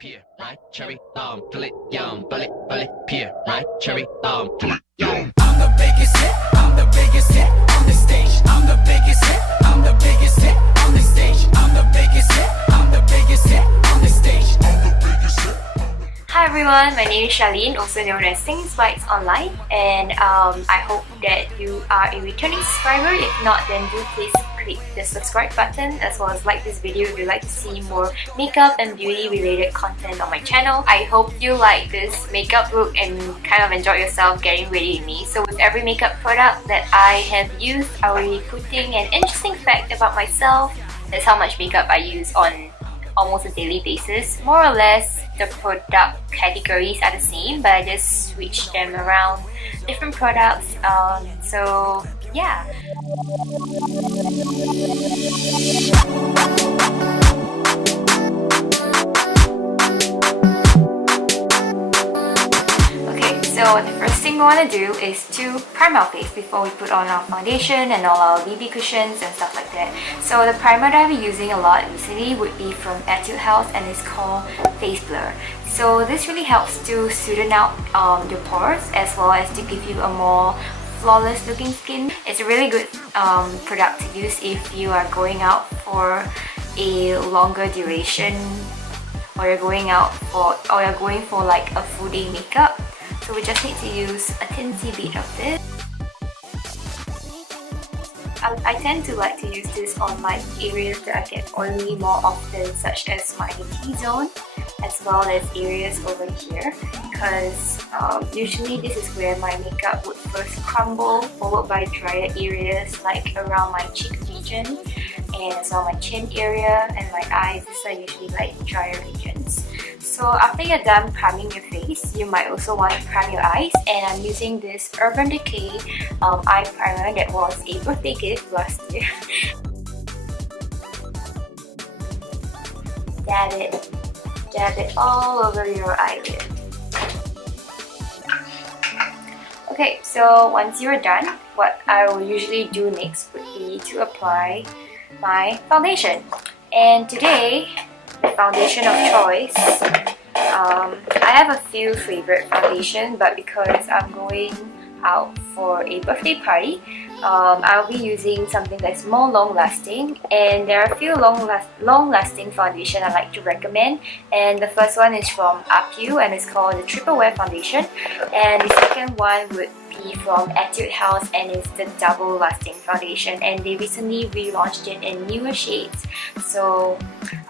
Pear, right, cherry, pull it, yum, pull it, pear, right, cherry, pull it, yum. I'm the biggest hit, I'm the biggest hit on the stage. I'm the biggest hit, I'm the biggest hit on the stage. I'm the biggest hit, I'm the biggest hit on the stage. I'm the biggest hit. Hi everyone, my name is Charlene, also known as Sing Spites Online, and I hope that you are a returning subscriber. If not, then do please click the subscribe button as well as like this video if you'd like to see more makeup and beauty related content on my channel. I hope you like this makeup look and kind of enjoy yourself getting ready with me. So with every makeup product that I have used, I will be putting an interesting fact about myself. That's how much makeup I use on almost a daily basis. More or less, the product categories are the same, but I just switch them around different products. So yeah. Okay, so the first thing we want to do is to prime our face before we put on our foundation and all our BB cushions and stuff like that. So the primer that I've been using a lot recently would be from Etude House, and it's called Face Blur. So this really helps to smoothen out your pores as well as to give you a more flawless looking skin. It's a really good product to use if you are going out for a longer duration, or you're going for like a full day makeup. So we just need to use a teensy bit of this. I tend to like to use this on like areas that I get oily more often, such as my T-zone as well as areas over here, because usually this is where my makeup would first crumble, followed by drier areas like around my cheek region and as well my chin area and my eyes. These are usually like drier regions. So after you're done priming your face, you might also want to prime your eyes, and I'm using this Urban Decay eye primer that was a birthday gift last year. Dab it all over your eyelid. Okay, so once you're done, what I will usually do next would be to apply my foundation. And today, the foundation of choice, I have a few favorite foundation, but because I'm going out for a birthday party, I'll be using something that's more long-lasting, and there are a few long-lasting foundation I like to recommend. And the first one is from Apu, and it's called the Triple Wear Foundation, and the second one would be from Etude House, and it's the Double Lasting Foundation, and they recently relaunched it in newer shades. So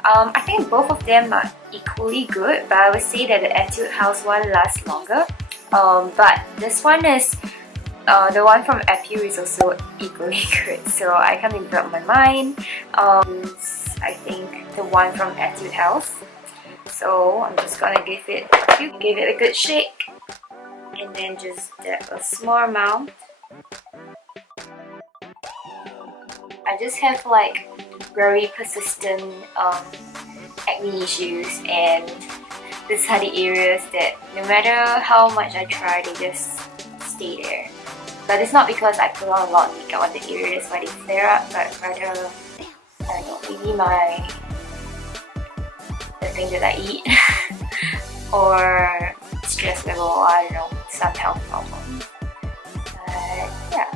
I think both of them are equally good, but I would say that the Etude House one lasts longer. But this one is the one from Apu is also equally good, so I can't make up my mind. I think the one from Etude House. So I'm just gonna give it a good shake, and then just dab a small amount. I just have like very persistent acne issues, and these are the areas that no matter how much I try, they just stay there. But it's not because I put on a lot of makeup on the areas where they flare up, but rather, I don't know, maybe the things that I eat or stress level, I don't know, some health problem. But yeah.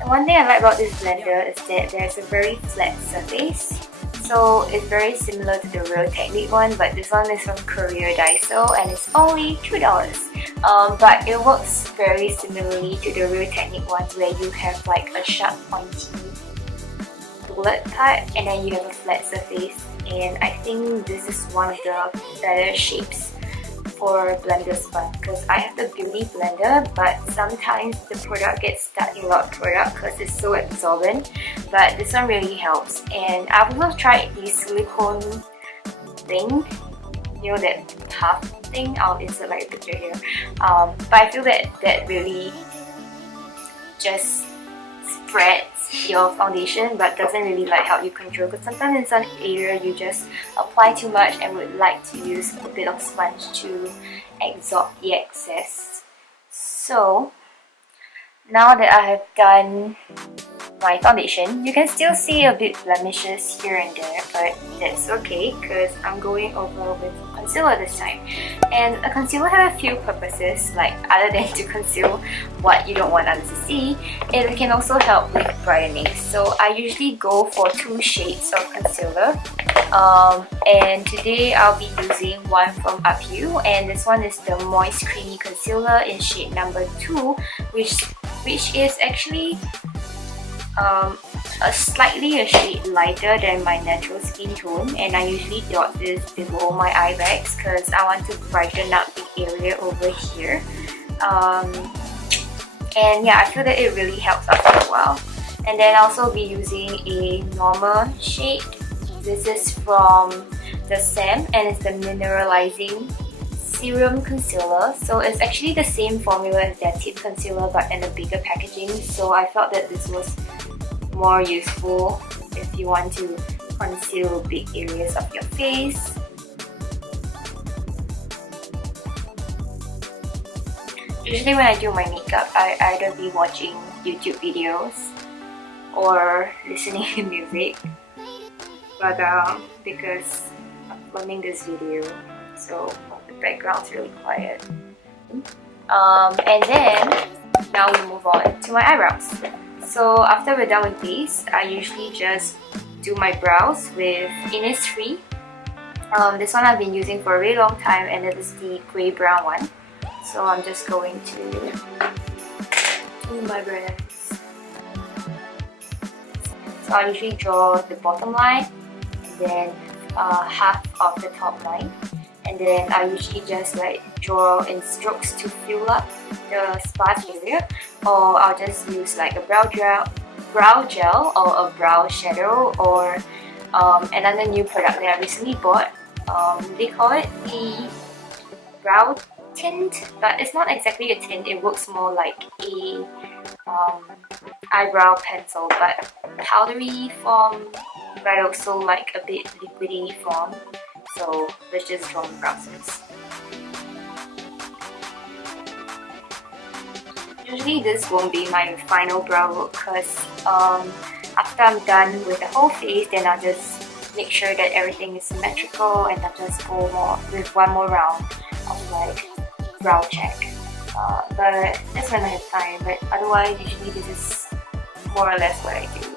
And one thing I like about this blender is that there's a very flat surface. So it's very similar to the Real Technique one, but this one is from Korea Daiso, and it's only $2. But it works very similarly to the Real Technique ones, where you have like a sharp pointy bullet cut and then you have a flat surface. And I think this is one of the better shapes for blender sponge, because I have the Beauty blender, but sometimes the product gets stuck in a lot of product because it's so absorbent. But this one really helps. And I've also tried the silicone thing, you know, that puff thing. I'll insert like a picture here. But I feel that really just spreads your foundation but doesn't really like help you control, because sometimes in some area you just apply too much and would like to use a bit of sponge to absorb the excess. So now that I have done my foundation. You can still see a bit blemishes here and there, but that's okay because I'm going over with concealer this time. And a concealer has a few purposes, like other than to conceal what you don't want others to see, it can also help with brightening. So I usually go for 2 shades of concealer. And today I'll be using one from Overdue, and this one is the Moist Creamy Concealer in shade number 2, which is actually slightly a shade lighter than my natural skin tone, and I usually dot this below my eye bags because I want to brighten up the area over here. And yeah, I feel that it really helps after a while. And then I'll also be using a normal shade. This is from the SAM, and it's the Mineralizing Serum Concealer. So it's actually the same formula as their tip concealer but in a bigger packaging. So I felt that this was more useful if you want to conceal big areas of your face. Usually when I do my makeup, I either be watching YouTube videos or listening to music. But because I'm filming this video, so the background's really quiet. And then now we move on to my eyebrows. So after we're done with these, I usually just do my brows with Innisfree. This one I've been using for a really long time, and it is the grey brown one. So I'm just going to do my brows. So I usually draw the bottom line, then half of the top line, and then I usually just like draw in strokes to fill up the sparse area, or I'll just use like a brow gel or a brow shadow, or another new product that I recently bought. They call it the brow tint, but it's not exactly a tint. It works more like a eyebrow pencil, but powdery form, but also like a bit liquidy form. So let's just draw the brows. Usually this won't be my final brow look because after I'm done with the whole face, then I'll just make sure that everything is symmetrical, and I'll just go with one more round of like brow check. But that's when I have time, but otherwise usually this is more or less what I do.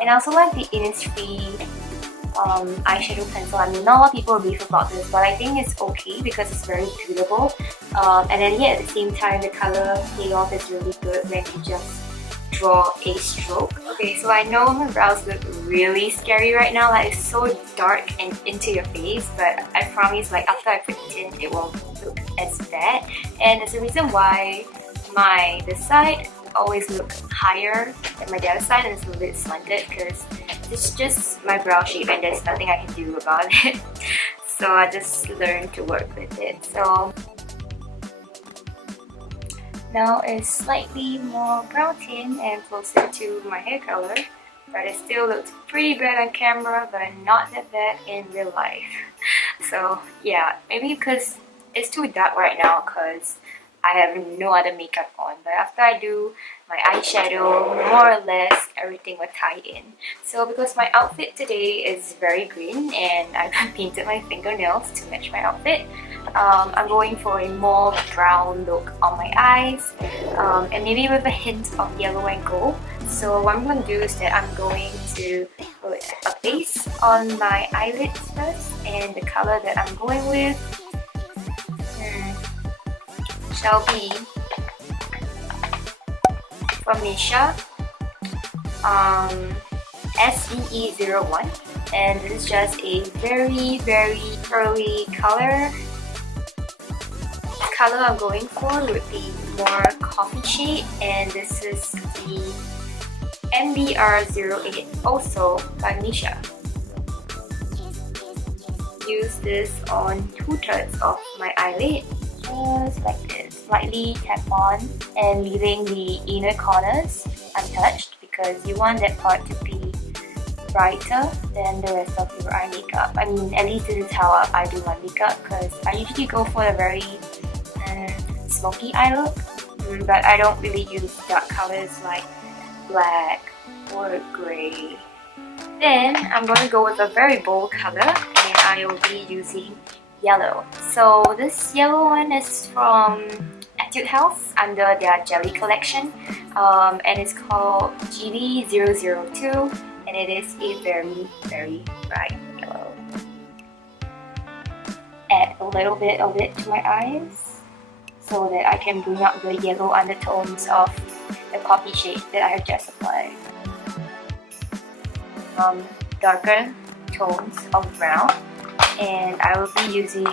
And I also like the Innisfree eyeshadow pencil. I mean, not a lot of people rave about this, but I think it's okay because it's very breathable. And then yeah, at the same time, the color payoff is really good when you just draw a stroke. Okay, so I know my brows look really scary right now, like it's so dark and into your face, but I promise like after I put tint, it won't look as bad. And there's a reason why this side always look higher than my other side, and it's a little bit slanted because it's just my brow shape and there's nothing I can do about it. So I just learned to work with it. So now it's slightly more brown tint and closer to my hair color, but it still looks pretty bad on camera, but not that bad in real life. So yeah, maybe because it's too dark right now because I have no other makeup on, but after I do my eyeshadow, more or less everything will tie in. So because my outfit today is very green and I painted my fingernails to match my outfit, I'm going for a more brown look on my eyes, and maybe with a hint of yellow and gold. So what I'm going to do is that I'm going to put a base on my eyelids first, and the color that I'm going with shall be from Misha, SEE01, and this is just a very early color. The color I'm going for would be more coffee shade, and this is the MBR08, also by Misha. Use this on 2/3 of my eyelid, just like this, slightly tap on and leaving the inner corners untouched because you want that part to be brighter than the rest of your eye makeup. I mean, at least this is how I do my makeup because I usually go for a very smoky eye look. but I don't really use dark colors like black or grey. Then I'm going to go with a very bold color, and I will be using yellow. So this yellow one is from Etude House under their jelly collection, and it's called GD002, and it is a very bright yellow. Add a little bit of it to my eyes so that I can bring out the yellow undertones of the poppy shade that I have just applied. Darker tones of brown, and I will be using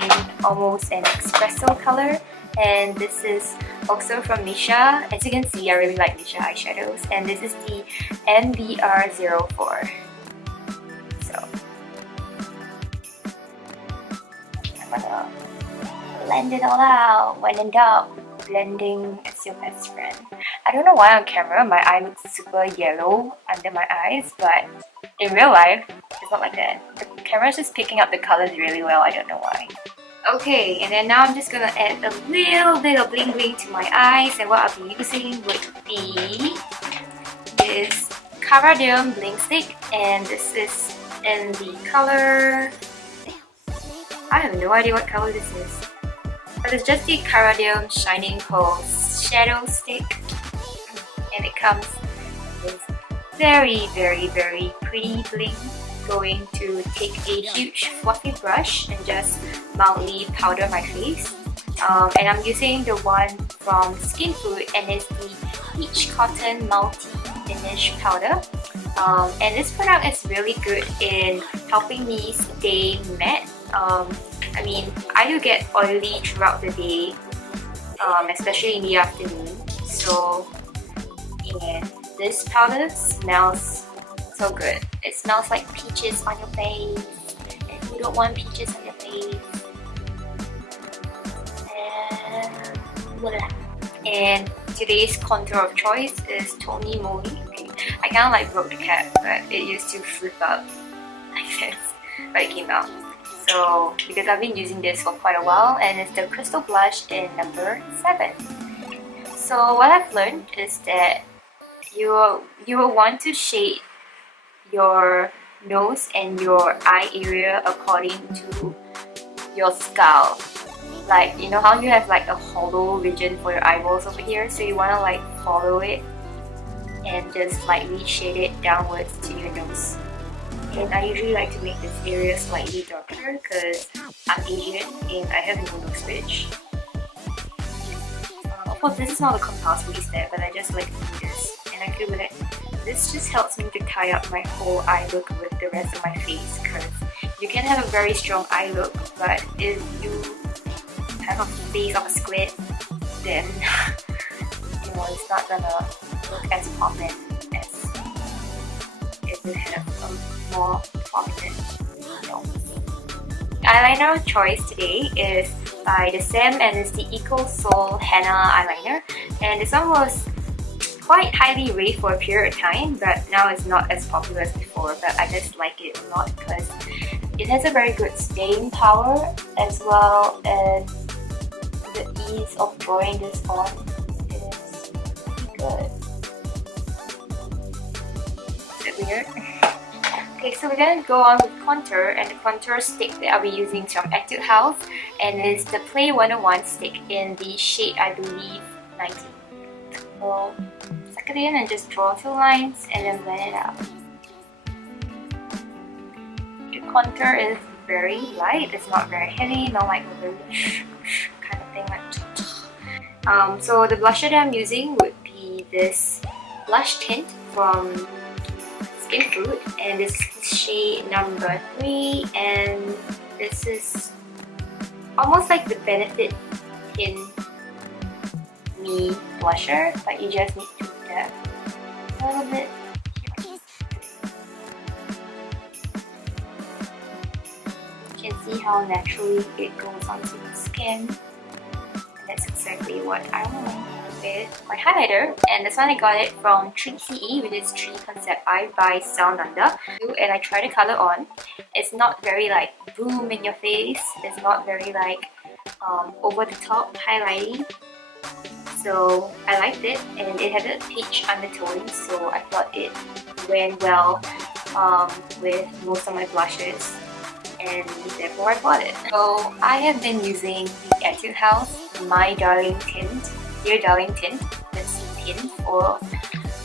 almost an espresso color, and this is also from Misha. As you can see, I really like Misha eyeshadows, and this is the MBR04. So I'm gonna blend it all out. When in doubt, blending is your best friend. I don't know why on camera my eye looks super yellow under my eyes, but in real life, it's not like that. The camera's just picking up the colors really well, I don't know why. Okay, and then now I'm just gonna add a little bit of bling bling to my eyes, and what I'll be using would be this Caradium bling stick, and this is in the color... I have no idea what color this is. But it's just the Caradium Shining Pulse Shadow Stick, and it comes with very pretty bling. Going to take a huge fluffy brush and just mildly powder my face, and I'm using the one from Skin Food, and it's the Peach Cotton Multi Finish Powder, and this product is really good in helping me stay matte. I mean, I do get oily throughout the day, especially in the afternoon, so and this powder smells so good. It smells like peaches on your face, and who don't want peaches on your face? And voila. And today's contour of choice is Tony Moly. Okay. I kind of like broke the cap, but it used to flip up like this, but it came out. So because I've been using this for quite a while, and it's the Crystal Blush in number 7. So what I've learned is that you will want to shade your nose and your eye area according to your skull. Like, you know how you have like a hollow region for your eyeballs over here, so you want to like follow it and just lightly shade it downwards to your nose. And I usually like to make this area slightly darker because I'm Asian and I have no nose ridge. Of course, this is not a compulsory step, but I just like to do this, and I feel that this just helps me to tie up my whole eye look with the rest of my face, because you can have a very strong eye look, but if you have a face of a squid, then you know, it's not gonna look as poppin' as if you have a more prominent nose. Eyeliner choice today is by the Sam, and it's the Eco Soul Henna eyeliner, and this one was quite highly rated for a period of time, but now it's not as popular as before, but I just like it a lot because it has a very good staying power, as well as the ease of drawing this on is good. Is it weird? Okay, so we're gonna go on with contour, and the contour stick that I'll be using is from Etude House, and it's the Play 101 stick in the shade, I believe, 19. So suck it in and just draw 2 lines and then blend it out. The contour is very light, it's not very heavy, not like a very kind of thing like so the blusher that I'm using would be this blush tint from Skin Food, and this is shade number 3, and this is almost like the Benefit in Me blusher, but you just need to dab a little bit here. You can see how naturally it goes onto the skin, and that's exactly what I want with my highlighter. And this one I got it from 3CE, which is 3 Concept Eye by Soundanda, and I tried the color on. It's not very like boom in your face, it's not very like over the top highlighting. So I liked it, and it had a peach undertone, so I thought it went well with most of my blushes, and therefore I bought it. So I have been using the Etude House My Darling Tint, Dear Darling Tint, this tint for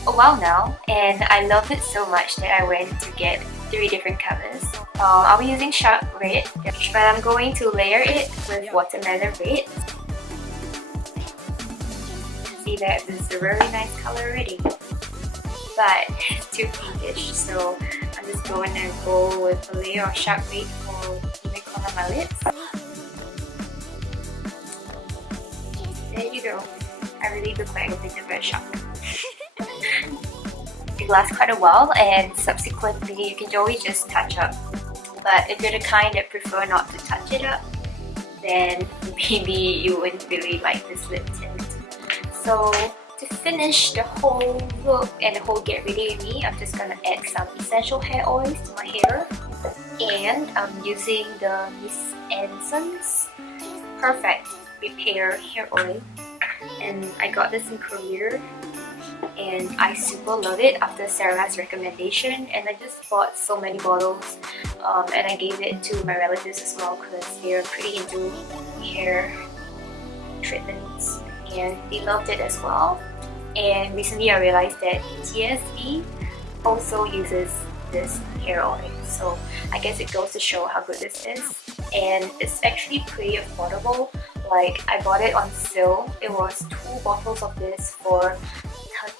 a while now, and I loved it so much that I went to get 3 different colors. I'll be using Sharp Red, but I'm going to layer it with Watermelon Red. See that this is a very nice color already, but it's too pinkish, so I'm just going to go with a layer of Sharp Red for the corner of my lips. There you go. I really look like a bit of a shock. It lasts quite a while, and subsequently you can always just touch up. But if you're the kind that prefer not to touch it up, then maybe you wouldn't really like this lip tint. So to finish the whole look and the whole get ready with me, I'm just gonna add some essential hair oils to my hair, and I'm using the Miss Anson's Perfect Repair Hair Oil, and I got this in Korea, and I super love it after Sarah's recommendation, and I just bought so many bottles, and I gave it to my relatives as well because they're pretty into hair treatments, and they loved it as well. And recently I realized that TSB also uses this hair oil, so I guess it goes to show how good this is. And it's actually pretty affordable. Like, I bought it on sale. It was 2 bottles of this for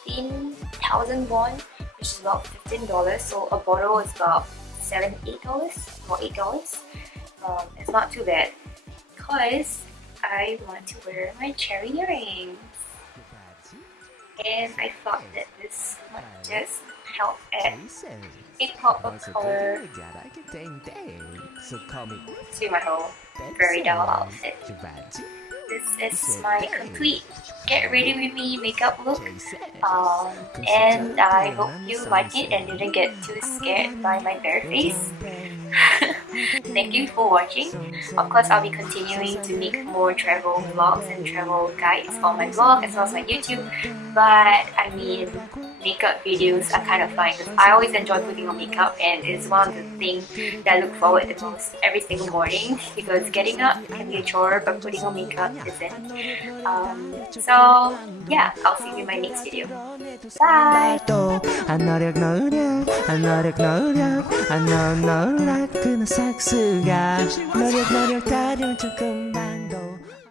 13,000 won, which is about $15. So a bottle is about $7-8 or $8. It's not too bad because I want to wear my cherry earrings, and I thought that this might just help add a pop of color to my whole very dull outfit. This is my complete get ready with me makeup look, and I hope you like it and didn't get too scared by my bare face. Thank you for watching. Of course, I'll be continuing to make more travel vlogs and travel guides on my blog as well as my YouTube, but I mean, makeup videos are kind of fun because I always enjoy putting on makeup, and it's one of the things that I look forward to most every single morning, because getting up can be a chore but putting on makeup isn't. So yeah, I'll see you in my next video. Bye! 노력 노력 다리는 조금만